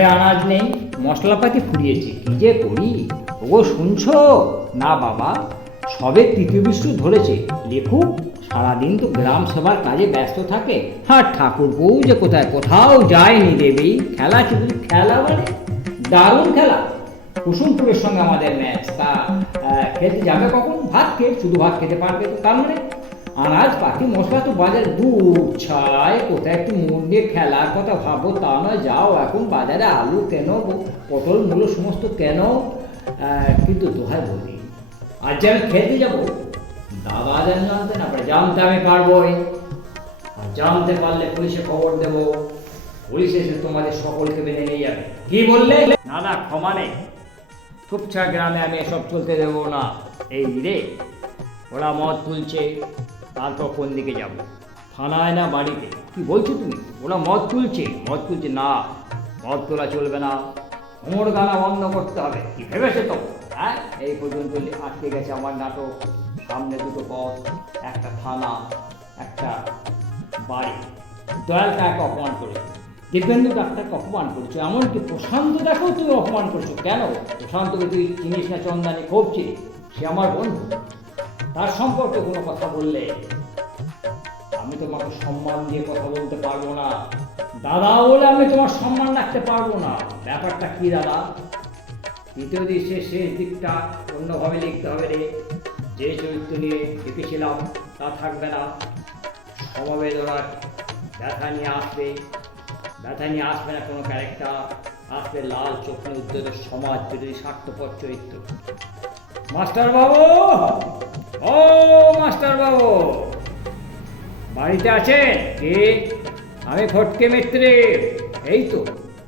ঘরে আনাজ নেই, মশলাপাতি ফুরিয়েছে, কি যে করি। ও শুনছো না বাবা, সবে তৃতীয় বিশ্ব ধরেছে, লেখুক। সারাদিন তো গ্রাম সেবার কাজে ব্যস্ত থাকে। হ্যাঁ, ঠাকুর বউ যে কোথায়, কোথাও যায়নি দেবী। খেলা কি বলি, খেলা মানে দারুণ খেলা। কুসুমপুরের সঙ্গে আমাদের ম্যাচ। তা খেলতে যাবে কখন? ভাত খেয়ে, শুধু ভাত খেতে পারবে তো, তার মানে আনাজ পাতি মশলা তো বাজারে দুধ ছায়, কোথায় একটু মন দিয়ে খেলার কথা ভাবো, তা নয় যাও এখন বাজারে আলু কেন, পটল মূল্য সমস্ত কেন। কিন্তু দোহাই বলি, আজ যে আমি খেলতে যাবো, দাদা যেন জানতে না পারে। জানতে আমি পারবোই, আর জানতে পারলে পুলিশে খবর দেবো। পুলিশ এসে তোমাদের সকলকে বেঁধে নিয়ে যাবে। কি বললে? না না, ক্ষমা নেই। চুপচাপ গ্রামে আমি এসব চলতে দেবো না। এই রে, ওরা মদ তুলছে, তারপর কোন দিকে যাব? থানায় না বাড়িতে? কি বলছো তুমি? ওরা মদ তুলছে না, মদ তোলা চলবে না, ঘুমোর গানা বন্ধ করতে হবে। কি ভেবেছে তো? হ্যাঁ, এই পর্যন্ত আটকে গেছে আমার নাটক। সামনে দুটো পথ, একটা থানা, একটা বাড়ি। দয়াল কাকে অপমান করেছো, দিব্যেন্দু ডাক্তারকে অপমান করছো, এমনকি প্রশান্তটাকেও তুমি অপমান করছো। কেন? প্রশান্তকে তুই চিনিস না, চন্দানি খুব চিনি, সে আমার বন্ধু। তার সম্পর্কে কোনো কথা বললে আমি তোমাকে সম্মান দিয়ে কথা বলতে পারবো না। দাদা বলে আমি তোমার সম্মান রাখতে পারবো না। ব্যাপারটা কি দাদা? তৃতীয় দৃশ্যের শেষ দিকটা অন্যভাবে লিখতে হবে রে। যে চরিত্র নিয়ে লিখেছিলাম তা থাকবে না। সমবেদনার ব্যথা নিয়ে আসবে না কোনো ক্যারেক্টার। আসবে লাল চোখ নিয়ে উদ্যোগের সমাজ বিরোধী স্বার্থপর চরিত্র। মাস্টার বাবু, ও মাস্টার বাবু, বাড়িতে আছেন? কে? আমি ফটকে মিত্রে। এই তো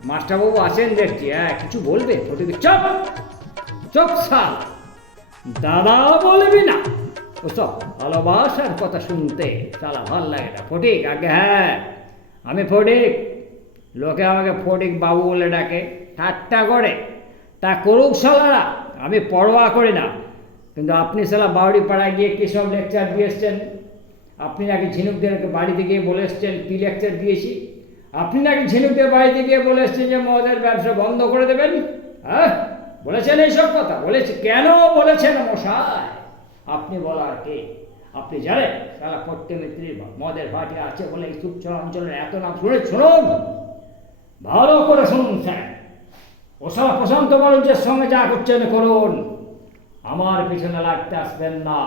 মাস্টারবাবু আছেন দেখছি। কিছু বলবে? ফটকে চপ চপ সাল, দাদা বলবি না। ওসব ভালোবাসার কথা শুনতে চালা ভাল লাগে না ফটিক। আগে হ্যাঁ, আমি ফটিক। লোকে আমাকে ফটিক বাবু বলে ডাকে, ঠাট্টা করে। তা করুক শালারা, আমি পরোয়া করি না। কিন্তু আপনি শালা বাউরি পাড়ায় গিয়ে কী সব লেকচার দিয়ে এসছেন? আপনি নাকি ঝিনুকদের বাড়িতে গিয়ে বলে এসছেন কী লেকচার দিয়েছি? আপনি নাকি ঝিনুকদের বাড়িতে গিয়ে বলে এসছেন যে মদের ব্যবসা বন্ধ করে দেবেন। হ্যাঁ, বলেছেন এইসব কথা? বলেছি। কেন বলেছেন মশাই? আপনি বলার কে? আপনি জানেন সারা ফটকে মিত্রির মদের ভাটি আছে বলে এই সুপচর অঞ্চলের এত নাম শুনুন, ভালো করে শুনুন স্যার। ওসব প্রশান্ত বাণিজ্যের সঙ্গে যা করছেন করুন, আমার পিছনে লাগতে আসবেন না।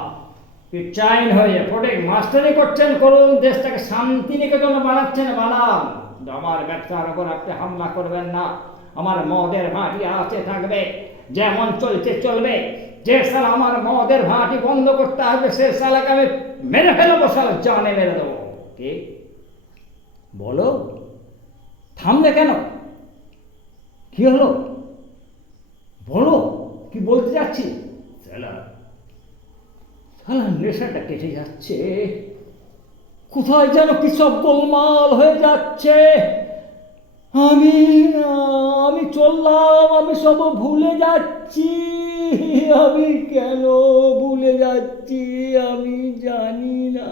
পিচ্চাইন হয়ে ফটিক মাস্টারি করছেন করুন, দেশটাকে শান্তিনিকেতন বানাচ্ছেন বানান। আমার ব্যবসার ওপর আপনি হামলা করবেন না। আমার মদের ভাটি আছে থাকবে, যেমন চলছে চলবে। যে সাল আমার মদের ভাটি বন্ধ করতে হবে সে সালাকে আমি মেরে ফেলবো, সাল জানে মেরে দেবো। কে? বলো, থামলে কেন? কি হলো বলো, কি বলতে যাচ্ছি? সালা নেশাটা কেটে যাচ্ছে, কোথায় যেন কি সব গোলমাল হয়ে যাচ্ছে। আমি আমি চললাম, আমি সব ভুলে যাচ্ছি। আমি কেন ভুলে যাচ্ছি আমি জানি না।